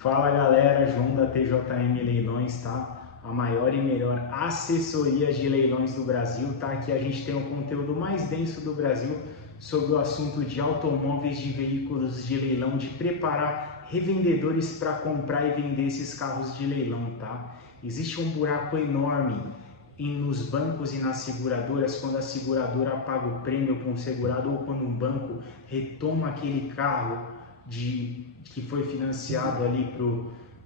Fala galera, João da TJM Leilões, tá? A maior e melhor assessoria de leilões do Brasil, tá? Aqui a gente tem o conteúdo mais denso do Brasil sobre o assunto de automóveis, de veículos de leilão, de preparar revendedores para comprar e vender esses carros de leilão, tá? Existe um buraco enorme nos bancos e nas seguradoras, quando a seguradora paga o prêmio para um segurado ou quando um banco retoma aquele carro que foi financiado ali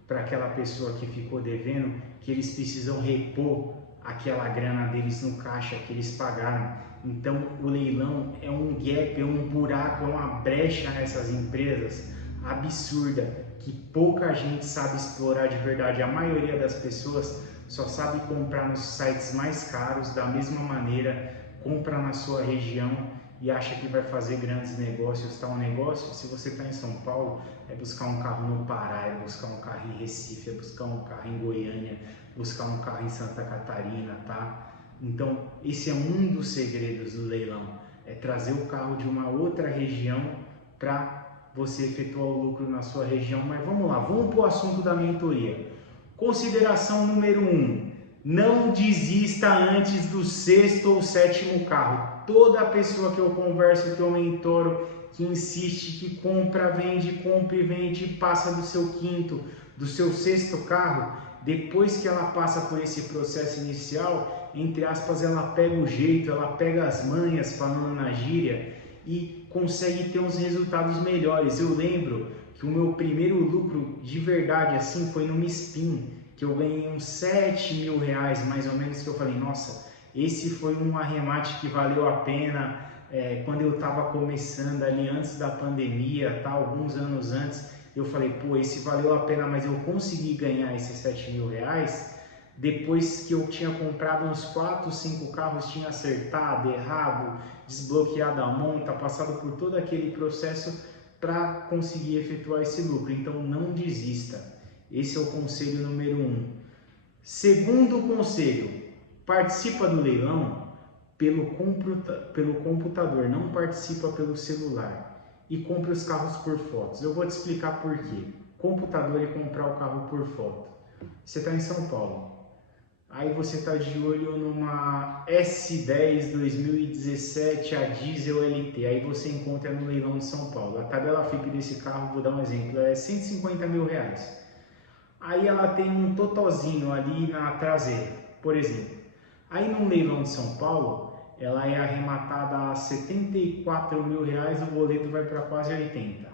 para aquela pessoa que ficou devendo, que eles precisam repor aquela grana deles no caixa que eles pagaram. Então o leilão é um gap, é um buraco, é uma brecha nessas empresas absurda, que pouca gente sabe explorar de verdade. A maioria das pessoas só sabe comprar nos sites mais caros, da mesma maneira, compra na sua região e acha que vai fazer grandes negócios. Tá? Um negócio, se você está em São Paulo, é buscar um carro no Pará, é buscar um carro em Recife, é buscar um carro em Goiânia, buscar um carro em Santa Catarina, tá? Então, esse é um dos segredos do leilão, é trazer o carro de uma outra região para você efetuar o lucro na sua região. Mas vamos lá, vamos para o assunto da mentoria. Consideração número 1, não desista antes do 6º ou 7º carro. Toda pessoa que eu converso, que eu mentoro, que insiste, que compra e vende, passa do seu 5º, do seu 6º carro, depois que ela passa por esse processo inicial, entre aspas, ela pega o jeito, ela pega as manhas, falando na gíria, e consegue ter uns resultados melhores. Eu lembro que o meu primeiro lucro de verdade assim foi no Mispin, que eu ganhei uns 7 mil reais mais ou menos, que eu falei, nossa, esse foi um arremate que valeu a pena. Quando eu estava começando ali antes da pandemia, tá, alguns anos antes, eu falei, pô, esse valeu a pena, mas eu consegui ganhar esses 7 mil reais depois que eu tinha comprado uns 4, 5 carros, tinha acertado, errado, desbloqueado a monta, passado por todo aquele processo para conseguir efetuar esse lucro. Então não desista. Esse é o conselho número 1. Segundo conselho, participa do leilão pelo computador, não participa pelo celular. E compra os carros por fotos. Eu vou te explicar por quê. Computador e comprar o carro por foto. Você está em São Paulo. Aí você está de olho numa S10 2017 a diesel LT. Aí você encontra no leilão de São Paulo. A tabela FIP desse carro, vou dar um exemplo, é 150 mil reais. Aí ela tem um totozinho ali na traseira, por exemplo. Aí no leilão de São Paulo, ela é arrematada a 74 mil reais, o boleto vai para quase 80.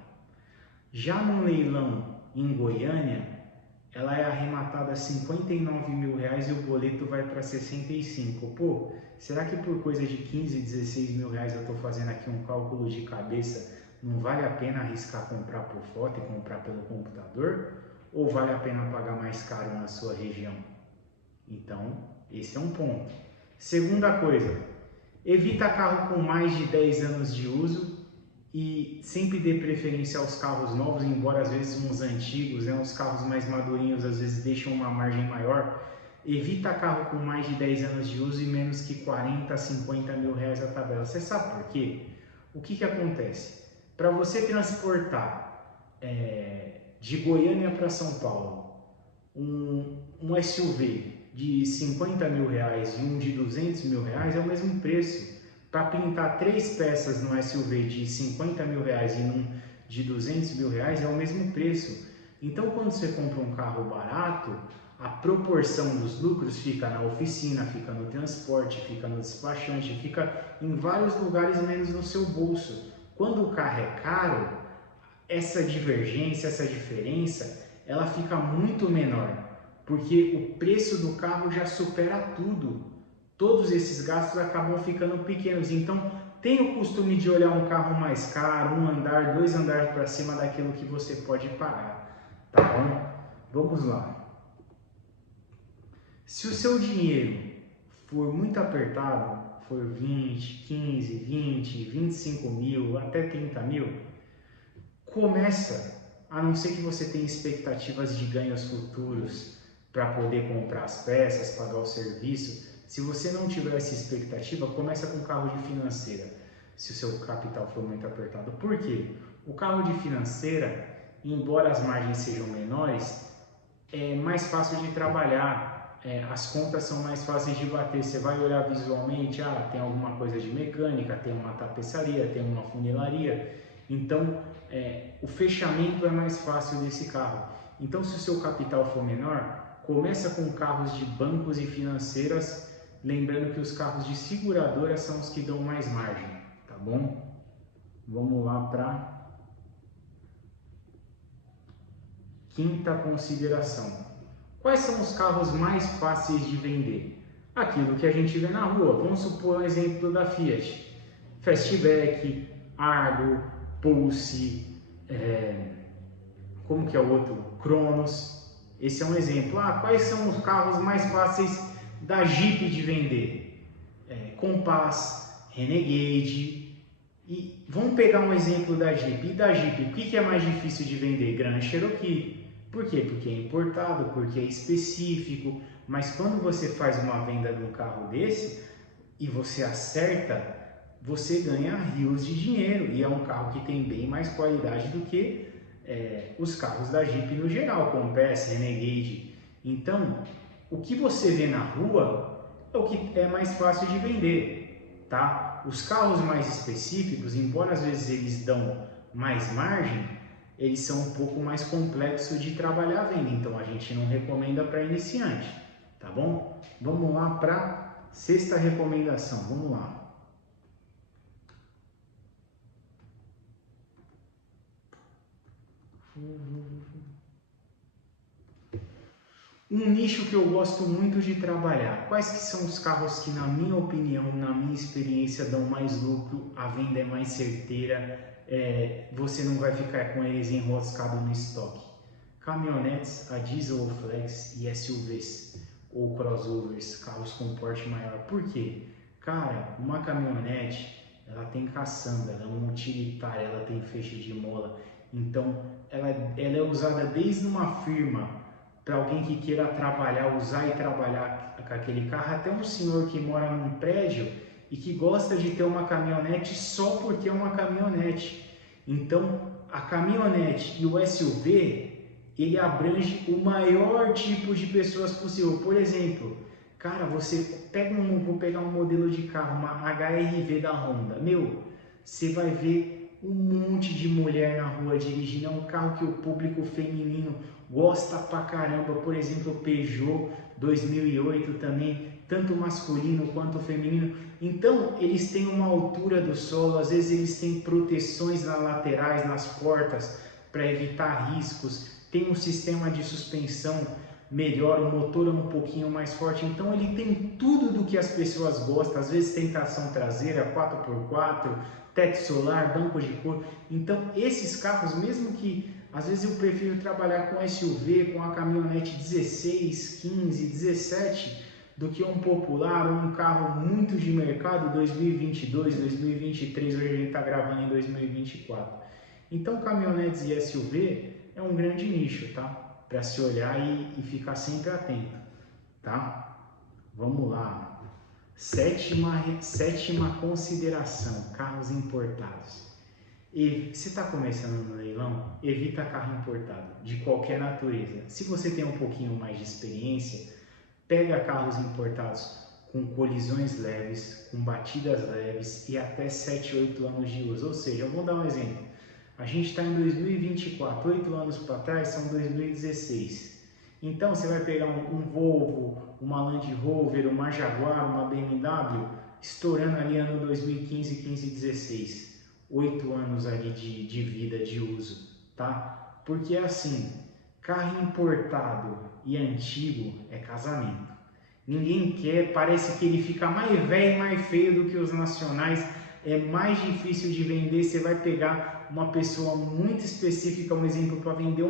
Já no leilão em Goiânia, ela é arrematada a 59 mil reais e o boleto vai para 65. Pô, será que por coisa de 15, 16 mil reais eu estou fazendo aqui um cálculo de cabeça? Não vale a pena arriscar comprar por foto e comprar pelo computador? Ou vale a pena pagar mais caro na sua região? Então, esse é um ponto. Segunda coisa, evita carro com mais de 10 anos de uso e sempre dê preferência aos carros novos, embora às vezes uns antigos, uns carros mais madurinhos às vezes deixam uma margem maior. Evita carro com mais de 10 anos de uso e menos que 40, 50 mil reais a tabela. Você sabe por quê? O que acontece? Para você transportar de Goiânia para São Paulo um SUV de 50 mil reais e um de 200 mil reais é o mesmo preço. Para pintar 3 peças no SUV de 50 mil reais e num de 200 mil reais é o mesmo preço. Então, quando você compra um carro barato, a proporção dos lucros fica na oficina, fica no transporte, fica no despachante, fica em vários lugares menos no seu bolso. Quando o carro é caro, essa divergência, essa diferença, ela fica muito menor, porque o preço do carro já supera tudo. Todos esses gastos acabam ficando pequenos. Então, tenha o costume de olhar um carro mais caro, um andar, 2 andares para cima daquilo que você pode pagar, tá bom? Vamos lá. Se o seu dinheiro for muito apertado, for 20, 15, 20, 25 mil, até 30 mil, começa, a não ser que você tenha expectativas de ganhos futuros para poder comprar as peças, pagar o serviço. Se você não tiver essa expectativa, começa com carro de financeira, se o seu capital for muito apertado. Por quê? O carro de financeira, embora as margens sejam menores, é mais fácil de trabalhar, as contas são mais fáceis de bater. Você vai olhar visualmente, tem alguma coisa de mecânica, tem uma tapeçaria, tem uma funilaria, então o fechamento é mais fácil desse carro. Então, se o seu capital for menor, começa com carros de bancos e financeiras, lembrando que os carros de seguradora são os que dão mais margem, tá bom? Vamos lá para quinta consideração. Quais são os carros mais fáceis de vender? Aquilo que a gente vê na rua. Vamos supor o exemplo da Fiat. Fastback, Argo, Pulse, como que é o outro? Cronos. Esse é um exemplo. Quais são os carros mais fáceis da Jeep de vender? Compass, Renegade. E vamos pegar um exemplo da Jeep. E da Jeep, o que é mais difícil de vender? Grand Cherokee. Por quê? Porque é importado, porque é específico. Mas quando você faz uma venda de um carro desse e você acerta, você ganha rios de dinheiro. E é um carro que tem bem mais qualidade do que os carros da Jeep no geral, como Compass, Renegade. Então, o que você vê na rua é o que é mais fácil de vender, tá? Os carros mais específicos, embora às vezes eles dão mais margem, eles são um pouco mais complexos de trabalhar a venda, então a gente não recomenda para iniciante, tá bom? Vamos lá para a sexta recomendação, vamos lá. Um nicho que eu gosto muito de trabalhar. Quais que são os carros que, na minha opinião, na minha experiência, dão mais lucro, a venda é mais certeira, você não vai ficar com eles enroscados no estoque? Caminhonetes, a diesel ou flex e SUVs ou crossovers, carros com porte maior. Por quê? Cara, uma caminhonete, ela tem caçamba, ela é uma utilitária, ela tem feixe de mola, então ela é usada desde uma firma para alguém que queira trabalhar, usar e trabalhar com aquele carro, até um senhor que mora num prédio e que gosta de ter uma caminhonete só porque é uma caminhonete. Então, a caminhonete e o SUV, ele abrange o maior tipo de pessoas possível. Por exemplo, cara, você pega vou pegar um modelo de carro, uma HR-V da Honda, você vai ver um monte de mulher na rua dirigindo, é um carro que o público feminino gosta pra caramba. Por exemplo, o Peugeot 2008 também, tanto masculino quanto feminino. Então, eles têm uma altura do solo, às vezes eles têm proteções nas laterais, nas portas, para evitar riscos, tem um sistema de suspensão melhor, o motor é um pouquinho mais forte, então ele tem tudo do que as pessoas gostam. Às vezes tem tração traseira, 4x4, teto solar, banco de couro. Então esses carros, mesmo que às vezes eu prefiro trabalhar com SUV, com a caminhonete 16, 15, 17, do que um popular ou um carro muito de mercado 2022, 2023, hoje a gente está gravando em 2024. Então caminhonetes e SUV é um grande nicho, tá? Para se olhar e ficar sempre atento, tá? Vamos lá. Sétima consideração, carros importados. E se está começando no leilão, evita carro importado, de qualquer natureza. Se você tem um pouquinho mais de experiência, pega carros importados com colisões leves, com batidas leves e até 7, 8 anos de uso. Ou seja, eu vou dar um exemplo. A gente está em 2024, 8 anos para trás são 2016. Então você vai pegar um Volvo, uma Land Rover, uma Jaguar, uma BMW, estourando ali ano 2015, 15, 16. 8 anos ali de vida, de uso, tá? Porque assim, carro importado e antigo é casamento. Ninguém quer, parece que ele fica mais velho e mais feio do que os nacionais, é mais difícil de vender. Você vai pegar uma pessoa muito específica, um exemplo, para vender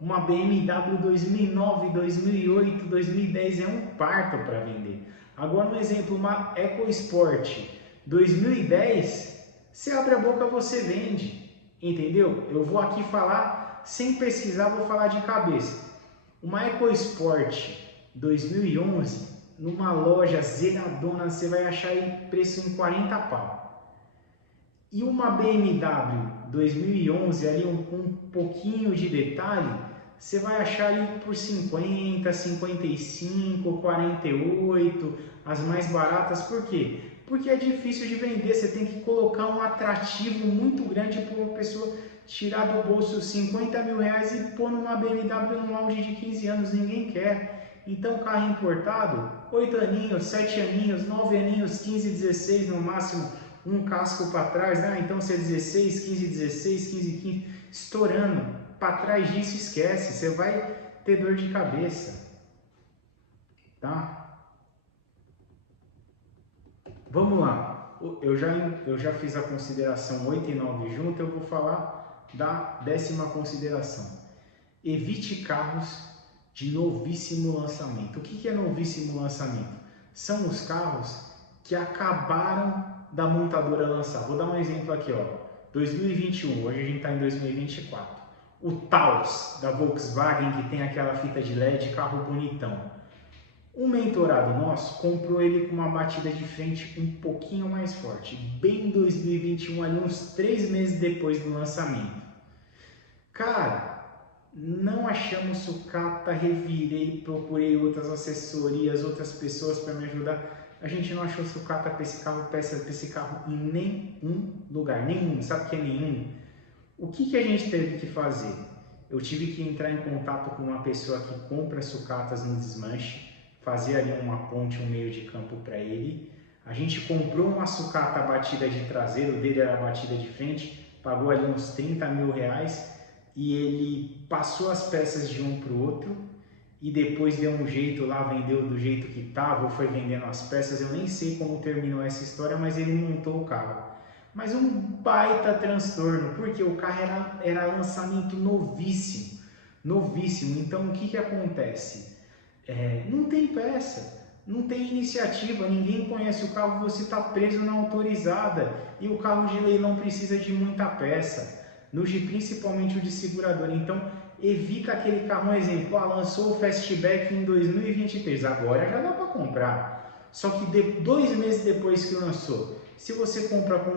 uma BMW 2009, 2008, 2010, é um parto para vender. Agora um exemplo, uma EcoSport 2010, você abre a boca, você vende, entendeu? Eu vou aqui falar, sem pesquisar, vou falar de cabeça. Uma EcoSport 2011, numa loja zeradona, você vai achar aí preço em 40 pau. E uma BMW 2011, ali com um pouquinho de detalhe, você vai achar ali por 50, 55, 48, as mais baratas. Por quê? Porque é difícil de vender, você tem que colocar um atrativo muito grande para uma pessoa tirar do bolso 50 mil reais e pôr numa BMW num Audi de 15 anos, ninguém quer. Então carro importado, 8 aninhos, 7 aninhos, 9 aninhos, 15, 16 no máximo, um casco para trás, né? Então se é 16, 15, 16, 15, 15, estourando. Para trás disso esquece, você vai ter dor de cabeça, tá? Vamos lá, eu já fiz a consideração 8 e 9 junto, eu vou falar da 10ª consideração. Evite carros de novíssimo lançamento. O que é novíssimo lançamento? São os carros que acabaram da montadora lançar. Vou dar um exemplo aqui, ó. 2021, hoje a gente está em 2024. O Taos da Volkswagen, que tem aquela fita de LED, carro bonitão. Um mentorado nosso comprou ele com uma batida de frente um pouquinho mais forte, bem 2021, ali uns 3 meses depois do lançamento. Cara, não achamos sucata, revirei, procurei outras assessorias, outras pessoas para me ajudar. A gente não achou sucata para esse carro, peça para esse carro em nenhum lugar, nenhum, sabe o que é nenhum? O que a gente teve que fazer? Eu tive que entrar em contato com uma pessoa que compra sucatas no desmanche, fazer ali uma ponte, um meio de campo para ele. A gente comprou uma sucata batida de traseiro, o dele era batida de frente, pagou ali uns 30 mil reais e ele passou as peças de um para o outro e depois deu um jeito lá, vendeu do jeito que estava, ou foi vendendo as peças. Eu nem sei como terminou essa história, mas ele montou o carro. Mas um baita transtorno, porque o carro era lançamento novíssimo, novíssimo. Então o que acontece? Não tem peça, não tem iniciativa, ninguém conhece o carro, você está preso na autorizada e o carro de leilão precisa de muita peça, principalmente o de seguradora. Então evita aquele carro, um exemplo, lançou o Fastback em 2023, agora já dá para comprar, só que 2 meses depois que lançou, se você compra com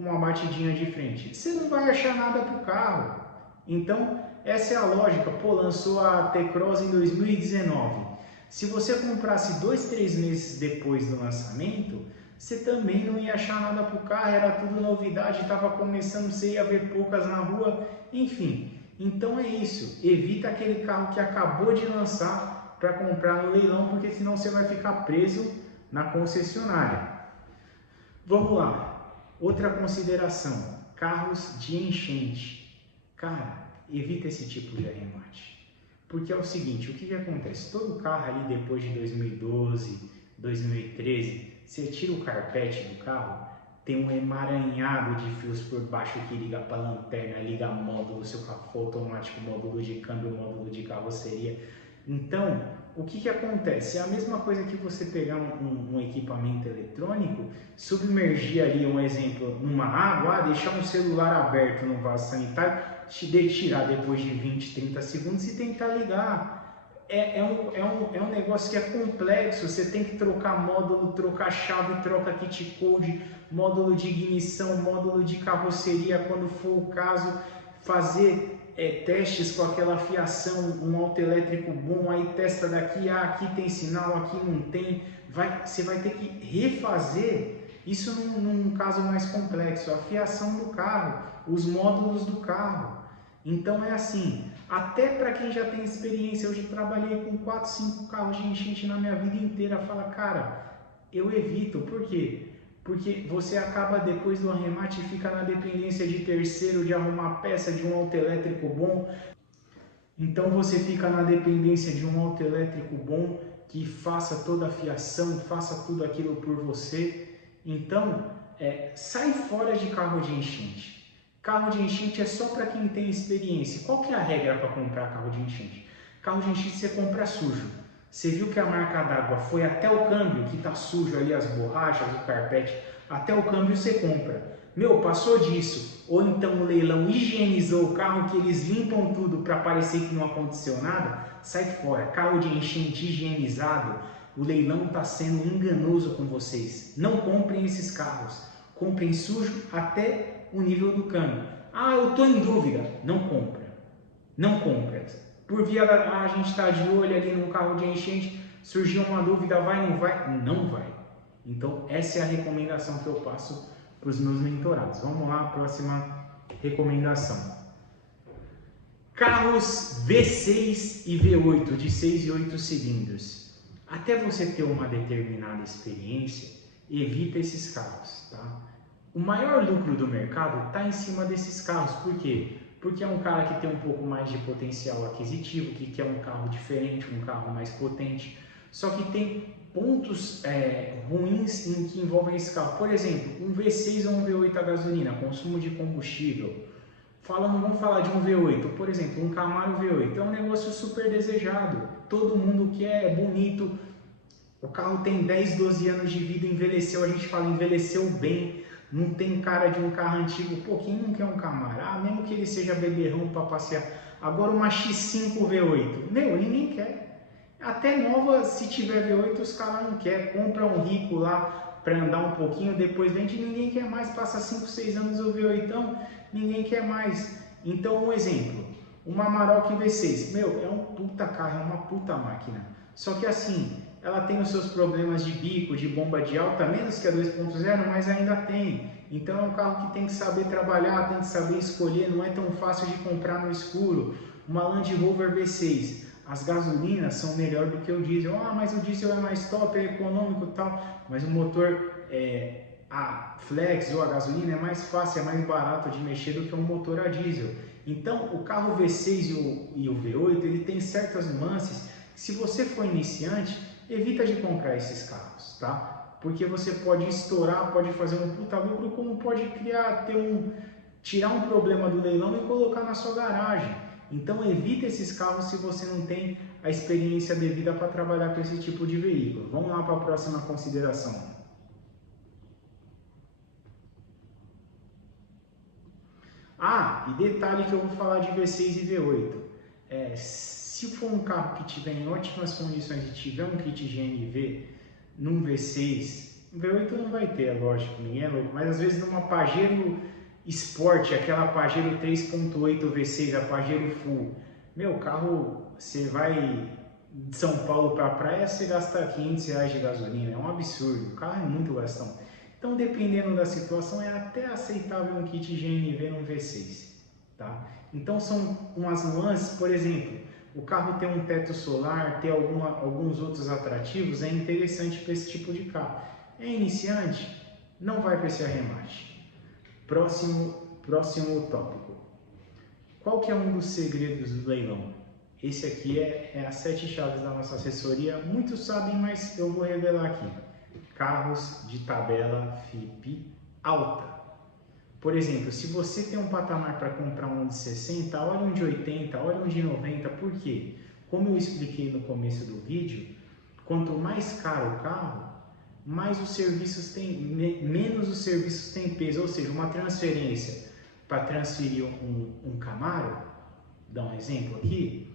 uma batidinha de frente, você não vai achar nada para o carro. Então essa é a lógica. Lançou a T-Cross em 2019. Se você comprasse 2, 3 meses depois do lançamento, você também não ia achar nada para o carro, era tudo novidade, estava começando, você ia ver poucas na rua, enfim. Então é isso, evita aquele carro que acabou de lançar para comprar no leilão, porque senão você vai ficar preso na concessionária. Vamos lá, outra consideração, carros de enchente. Cara, evita esse tipo de arremate. Porque é o seguinte, o que acontece? Todo carro ali depois de 2012, 2013, você tira o carpete do carro, tem um emaranhado de fios por baixo que liga para a lanterna, liga módulo, seu carro automático, módulo de câmbio, módulo de carroceria. Então, o que acontece? É a mesma coisa que você pegar um equipamento eletrônico, submergir ali, um exemplo, numa água, deixar um celular aberto no vaso sanitário, tirar depois de 20, 30 segundos e tentar ligar. É um negócio que é complexo, você tem que trocar módulo, trocar chave, troca kit code, módulo de ignição, módulo de carroceria, quando for o caso, fazer testes com aquela fiação, um autoelétrico bom, aí testa daqui, aqui tem sinal, aqui não tem, você vai ter que refazer isso num caso mais complexo, a fiação do carro, os módulos do carro. Então é assim, até para quem já tem experiência, eu já trabalhei com 4, 5 carros de enchente na minha vida inteira, fala, cara, eu evito, por quê? Porque você acaba depois do arremate e fica na dependência de terceiro, de arrumar peça de um autoelétrico bom. Então você fica na dependência de um autoelétrico bom que faça toda a fiação, faça tudo aquilo por você. Então sai fora de carro de enchente. Carro de enchente é só para quem tem experiência. Qual que é a regra para comprar carro de enchente? Carro de enchente você compra sujo. Você viu que a marca d'água foi até o câmbio, que está sujo ali, as borrachas, o carpete, até o câmbio você compra. Passou disso. Ou então o leilão higienizou o carro, que eles limpam tudo para parecer que não aconteceu nada, sai fora. Carro de enchente higienizado, o leilão está sendo enganoso com vocês. Não comprem esses carros. Comprem sujo até o nível do câmbio. Ah, eu tô em dúvida. Não compra. Não compra. Por via a gente está de olho ali no carro de enchente, surgiu uma dúvida, vai, não vai? Não vai. Então, essa é a recomendação que eu passo para os meus mentorados. Vamos lá, próxima recomendação. Carros V6 e V8 de 6 e 8 cilindros. Até você ter uma determinada experiência, evita esses carros, tá? O maior lucro do mercado está em cima desses carros. Por quê? Porque é um cara que tem um pouco mais de potencial aquisitivo, que quer um carro diferente, um carro mais potente. Só que tem pontos ruins em que envolvem esse carro. Por exemplo, um V6 ou um V8 a gasolina, consumo de combustível. Vamos falar de um V8, por exemplo, um Camaro V8, é um negócio super desejado, todo mundo quer, é bonito, o carro tem 10, 12 anos de vida, envelheceu, a gente fala envelheceu bem, não tem cara de um carro antigo, pô, quem não quer um Camaro? Ah, mesmo que ele seja beberrão para passear, agora uma X5 V8, meu, ninguém quer, até nova, se tiver V8, os caras não querem, compra um rico lá, para andar um pouquinho, depois vende, ninguém quer mais, passa 5, 6 anos o V8, então ninguém quer mais. Então, um exemplo, uma Amarok V6, meu, é um puta carro, é uma puta máquina, só que assim, ela tem os seus problemas de bico, de bomba de alta, menos que a 2.0, mas ainda tem. Então é um carro que tem que saber trabalhar, tem que saber escolher, não é tão fácil de comprar no escuro. Uma Land Rover V6, as gasolinas são melhor do que o diesel. Ah, mas o diesel é mais top, é econômico e tal, mas o motor, a flex ou a gasolina é mais fácil, é mais barato de mexer do que um motor a diesel. Então o carro V6 e o V8, ele tem certas nuances, se você for iniciante, evita de comprar esses carros, tá? Porque você pode estourar, pode fazer um puta lucro, como pode tirar um problema do leilão e colocar na sua garagem. Então evita esses carros se você não tem a experiência devida para trabalhar com esse tipo de veículo. Vamos lá para a próxima consideração. Ah, e detalhe que eu vou falar de V6 e V8. Se for um carro que tiver em ótimas condições e tiver um kit GNV num V6, V8 não vai ter, é lógico, ninguém é louco, mas às vezes numa Pajero Sport, aquela Pajero 3.8 V6, a Pajero Full, meu carro, você vai de São Paulo para a praia, você gasta R$500 de gasolina, é um absurdo, o carro é muito gastão. Então, dependendo da situação, é até aceitável um kit GNV num V6, tá? Então, são umas nuances, por exemplo, o carro ter um teto solar, ter alguns outros atrativos, é interessante para esse tipo de carro. É iniciante? Não vai para esse arremate. Próximo tópico. Qual que é um dos segredos do leilão? Esse aqui é as 7 chaves da nossa assessoria. Muitos sabem, mas eu vou revelar aqui. Carros de tabela FIPE alta. Por exemplo, se você tem um patamar para comprar um de 60, olha um de 80, olha um de 90, por quê? Como eu expliquei no começo do vídeo, quanto mais caro o carro, mais os serviços menos os serviços têm peso, ou seja, uma transferência para transferir um Camaro, dá um exemplo aqui,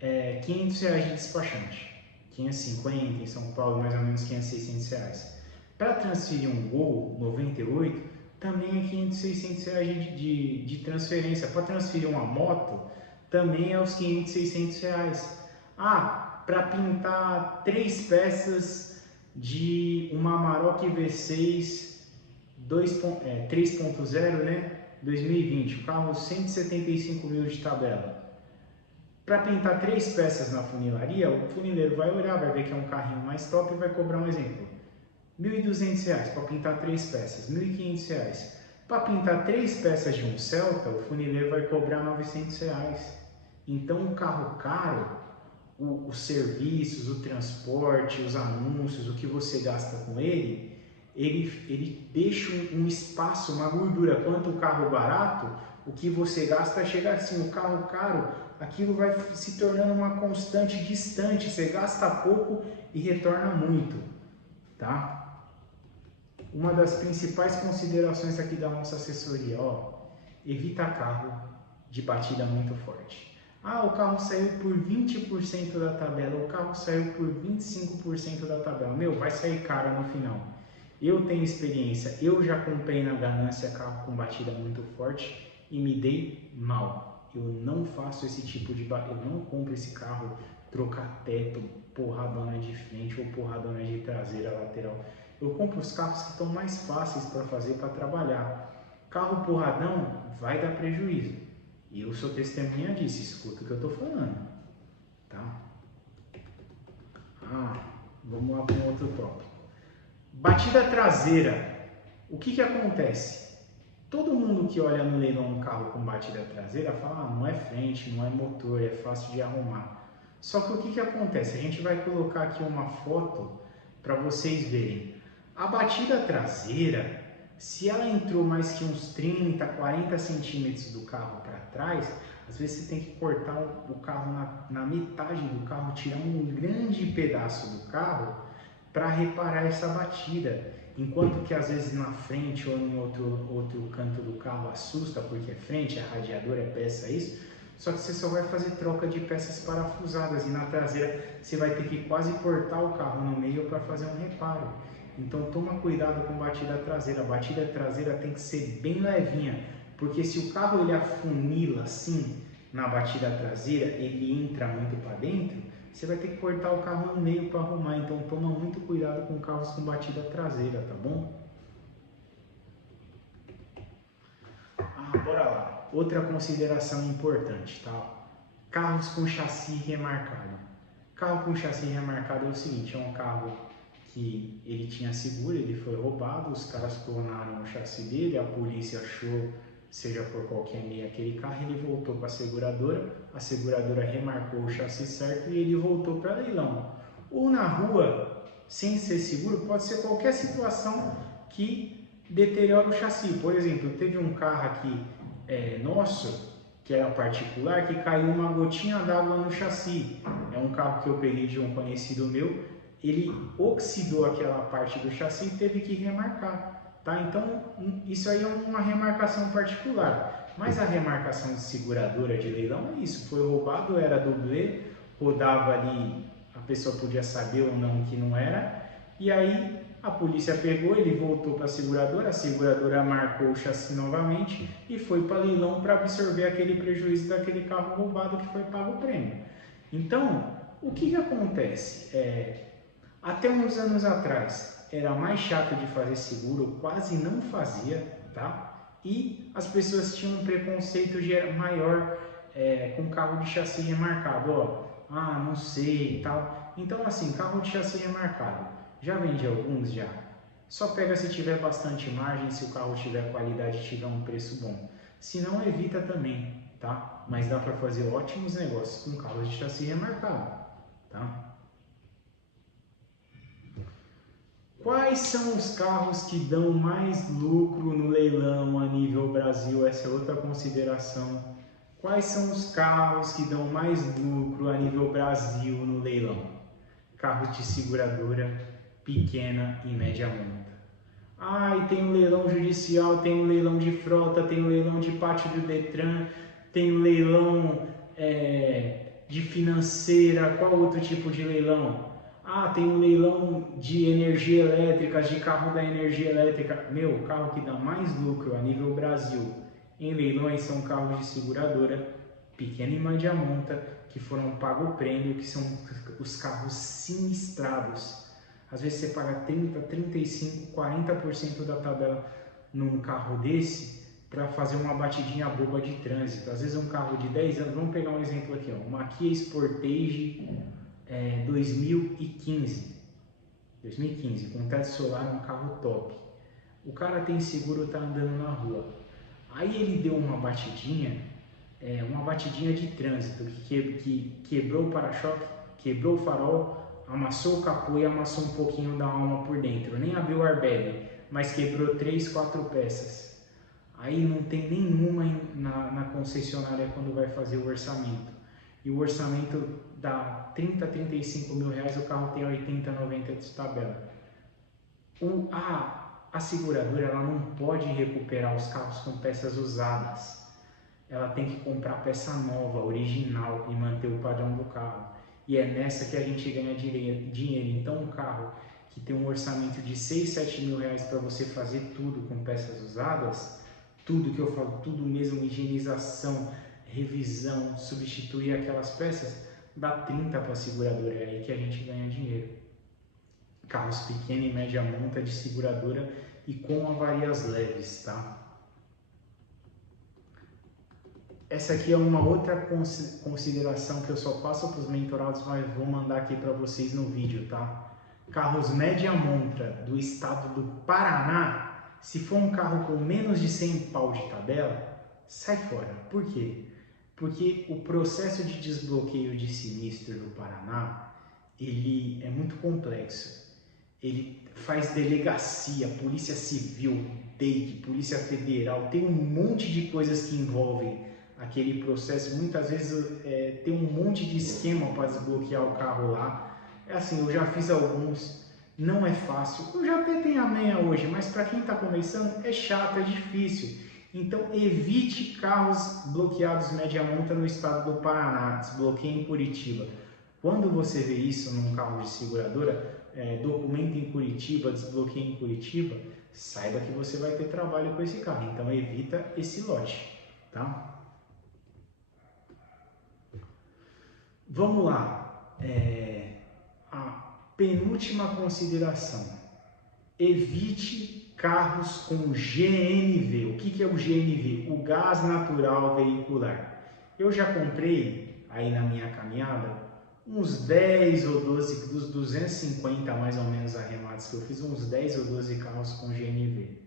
é R$500 de despachante, 550 em São Paulo, mais ou menos 500, 600 reais. Para transferir um Gol 98, também é 500, 600 reais de transferência. Para transferir uma moto, também é os 500, 600 reais. Ah, para pintar 3 peças de uma Amarok V6 3.0, né? 2020, o carro 175 mil de tabela. Para pintar 3 peças na funilaria, o funileiro vai olhar, vai ver que é um carrinho mais top e vai cobrar um exemplo. R$1.200 para pintar 3 peças, R$1.500. Para pintar 3 peças de um Celta, o funileiro vai cobrar R$900. Então, um carro caro, os serviços, o transporte, os anúncios, o que você gasta com ele deixa um espaço, uma gordura. Quanto o carro barato, o que você gasta chega assim, o carro caro, aquilo vai se tornando uma constante distante, você gasta pouco e retorna muito, tá? Uma das principais considerações aqui da nossa assessoria, evita carro de batida muito forte. Ah, o carro saiu por 20% da tabela, o carro saiu por 25% da tabela. Meu, vai sair caro no final. Eu tenho experiência, eu já comprei na ganância carro com batida muito forte e me dei mal. Eu não faço esse tipo de... Eu não compro esse carro trocar teto, porradona de frente ou porradona de traseira, lateral. Eu compro os carros que estão mais fáceis para fazer, para trabalhar. Carro porradão vai dar prejuízo. E eu sou testemunha disso, escuta o que eu estou falando. Tá? Vamos lá para um outro tópico. Batida traseira. O que acontece? Todo mundo que olha no leilão um carro com batida traseira fala, não é frente, não é motor, é fácil de arrumar. Só que o que acontece? A gente vai colocar aqui uma foto para vocês verem. A batida traseira, se ela entrou mais que uns 30, 40 centímetros do carro para trás, às vezes você tem que cortar o carro na metade do carro, tirar um grande pedaço do carro para reparar essa batida. Enquanto que às vezes na frente ou em outro canto do carro assusta, porque é frente, é radiador, é peça, isso. Só que você só vai fazer troca de peças parafusadas e na traseira você vai ter que quase cortar o carro no meio para fazer um reparo. Então toma cuidado com batida traseira. A batida traseira tem que ser bem levinha, porque se o carro ele afunila assim na batida traseira, ele entra muito para dentro, você vai ter que cortar o carro no meio para arrumar. Então toma muito cuidado com carros com batida traseira, tá bom? Bora lá. Outra consideração importante, tá? Carros com chassi remarcado. Carro com chassi remarcado é o seguinte, é um carro que ele tinha seguro, ele foi roubado, os caras clonaram o chassi dele, a polícia achou, seja por qualquer meio, aquele carro, ele voltou para a seguradora remarcou o chassi certo e ele voltou para leilão. Ou na rua, sem ser seguro, pode ser qualquer situação que deteriora o chassi. Por exemplo, teve um carro aqui nosso, que era particular, que caiu uma gotinha d'água no chassi. É um carro que eu peguei de um conhecido meu, ele oxidou aquela parte do chassi e teve que remarcar, tá? Então, isso aí é uma remarcação particular. Mas a remarcação de seguradora de leilão é isso, foi roubado, era dublê, rodava ali, a pessoa podia saber ou não que não era, e aí a polícia pegou, ele voltou para a seguradora marcou o chassi novamente e foi para leilão para absorver aquele prejuízo daquele carro roubado que foi pago o prêmio. Então, o que acontece? Até uns anos atrás era mais chato de fazer seguro, quase não fazia, tá? E as pessoas tinham um preconceito maior com carro de chassi remarcado, não sei e tal. Então assim, carro de chassi remarcado, já vende alguns já. Só pega se tiver bastante margem, se o carro tiver qualidade e tiver um preço bom. Se não, evita também, tá? Mas dá para fazer ótimos negócios com carros de chassi remarcado, tá? Quais são os carros que dão mais lucro no leilão a nível Brasil? Essa é outra consideração. Quais são os carros que dão mais lucro a nível Brasil no leilão? Carros de seguradora pequena e média monta. E tem um leilão judicial, tem um leilão de frota, tem um leilão de pátio do Detran, tem um leilão de financeira. Qual outro tipo de leilão? Tem um leilão de energia elétrica, de carro da energia elétrica. Meu, o carro que dá mais lucro a nível Brasil em leilões são carros de seguradora, pequena e média monta, que foram pago o prêmio, que são os carros sinistrados. Às vezes você paga 30, 35, 40% da tabela num carro desse para fazer uma batidinha boba de trânsito. Às vezes um carro de 10 anos, vamos pegar um exemplo aqui, uma Kia Sportage 2015, com teto solar, um carro top. O cara tem seguro, tá andando na rua. Aí ele deu uma batidinha de trânsito, que quebrou o para-choque, quebrou o farol, amassou o capô e amassou um pouquinho da alma por dentro. Nem abriu o airbag, mas quebrou 3, 4 peças. Aí não tem nenhuma na concessionária quando vai fazer o orçamento. E o orçamento dá 30, 35 mil reais, o carro tem 80, 90 de tabela. A seguradora ela não pode recuperar os carros com peças usadas. Ela tem que comprar peça nova, original e manter o padrão do carro. E é nessa que a gente ganha dinheiro. Então um carro que tem um orçamento de 6, 7 mil reais para você fazer tudo com peças usadas, tudo que eu falo, tudo mesmo, higienização, revisão, substituir aquelas peças, dá 30 para a seguradora, é aí que a gente ganha dinheiro. Carros pequena e média monta de seguradora e com avarias leves, tá? Essa aqui é uma outra consideração que eu só passo para os mentorados, mas vou mandar aqui para vocês no vídeo, tá? Carros média monta do estado do Paraná, se for um carro com menos de 100 pau de tabela, sai fora. Por quê? Porque o processo de desbloqueio de sinistro do Paraná, ele é muito complexo. Ele faz delegacia, polícia civil, DEIC, polícia federal, tem um monte de coisas que envolvem aquele processo. Muitas vezes tem um monte de esquema para desbloquear o carro lá. É assim, eu já fiz alguns, não é fácil. Eu já até tenho a manha hoje, mas para quem está começando é chato, é difícil. Então evite carros bloqueados média monta no estado do Paraná, desbloqueie em Curitiba. Quando você vê isso num carro de seguradora, documento em Curitiba, desbloqueie em Curitiba, saiba que você vai ter trabalho com esse carro. Então evita esse lote, tá? Vamos lá, a penúltima consideração, evite carros com GNV. O que é o GNV? O gás natural veicular. Eu já comprei, aí na minha caminhada, uns 10 ou 12, dos 250 mais ou menos arremates que eu fiz, uns 10 ou 12 carros com GNV.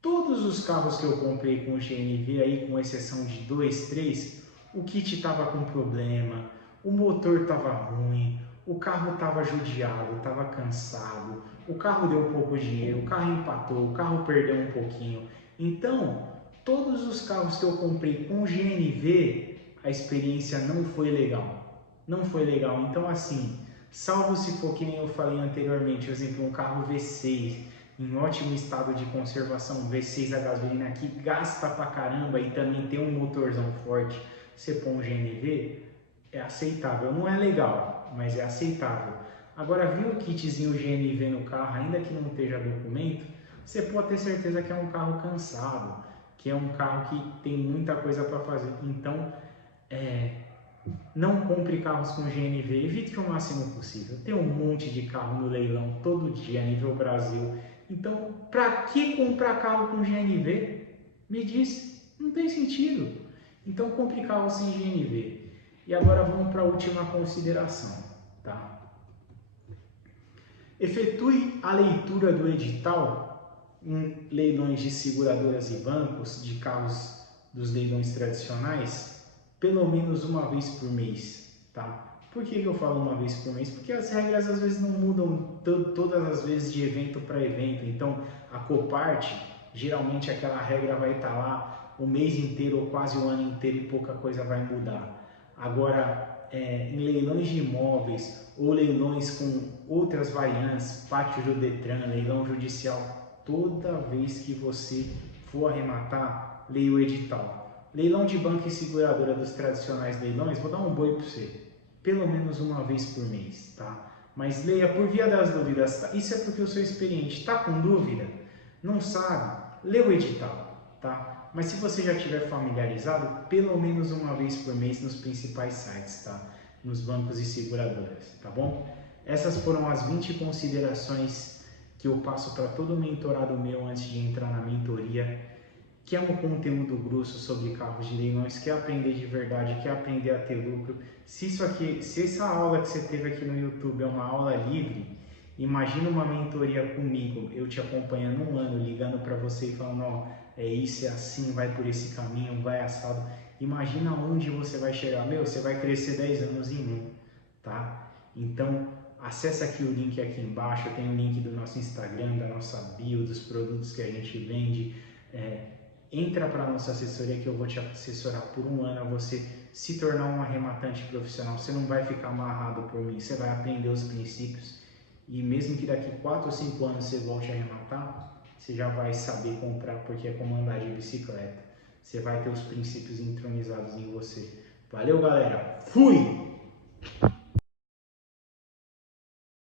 Todos os carros que eu comprei com GNV, aí com exceção de 2, 3, o kit estava com problema, o motor estava ruim, o carro estava judiado, estava cansado, o carro deu pouco dinheiro, o carro empatou, o carro perdeu um pouquinho. Então, todos os carros que eu comprei com GNV, a experiência não foi legal. Não foi legal. Então, assim, salvo se for que nem eu falei anteriormente, por exemplo, um carro V6, em ótimo estado de conservação, V6 a gasolina, que gasta pra caramba e também tem um motorzão forte, você põe um GNV, é aceitável. Não é legal, mas é aceitável. Agora, viu o kitzinho GNV no carro, ainda que não esteja documento, você pode ter certeza que é um carro cansado, que é um carro que tem muita coisa para fazer. Então, não compre carros com GNV, evite o máximo possível. Tem um monte de carro no leilão todo dia a nível Brasil. Então, para que comprar carro com GNV? Me diz, não tem sentido. Então, compre carro sem GNV. E agora vamos para a última consideração, tá? Efetue a leitura do edital em leilões de seguradoras e bancos de carros dos leilões tradicionais pelo menos uma vez por mês, tá? Por que eu falo uma vez por mês? Porque as regras às vezes não mudam todas as vezes de evento para evento. Então, a Copart, geralmente aquela regra vai estar lá o mês inteiro ou quase o ano inteiro e pouca coisa vai mudar. Agora, em leilões de imóveis ou leilões com outras variantes, pátio do Detran, leilão judicial, toda vez que você for arrematar, leia o edital. Leilão de banco e seguradora dos tradicionais leilões, vou dar um boi para você, pelo menos uma vez por mês, tá? Mas leia por via das dúvidas, tá? Isso é porque eu sou experiente, tá com dúvida? Não sabe? Lê o edital, tá? Mas se você já estiver familiarizado, pelo menos uma vez por mês nos principais sites, tá? Nos bancos e seguradoras, tá bom? Essas foram as 20 considerações que eu passo para todo mentorado meu antes de entrar na mentoria, que é um conteúdo grosso sobre carros de leilões, quer aprender de verdade, quer aprender a ter lucro. Se essa aula que você teve aqui no YouTube é uma aula livre, imagina uma mentoria comigo, eu te acompanhando um ano, ligando para você e falando, ó, é isso, é assim, vai por esse caminho, vai assado. Imagina onde você vai chegar. Meu, você vai crescer 10 anos em um, tá? Então, acessa aqui o link aqui embaixo, tem o link do nosso Instagram, da nossa bio, dos produtos que a gente vende. Entra para a nossa assessoria que eu vou te assessorar por um ano a você se tornar um arrematante profissional. Você não vai ficar amarrado por mim, você vai aprender os princípios e mesmo que daqui 4 ou 5 anos você volte a arrematar, você já vai saber comprar porque é como andar de bicicleta. Você vai ter os princípios entronizados em você. Valeu, galera! Fui!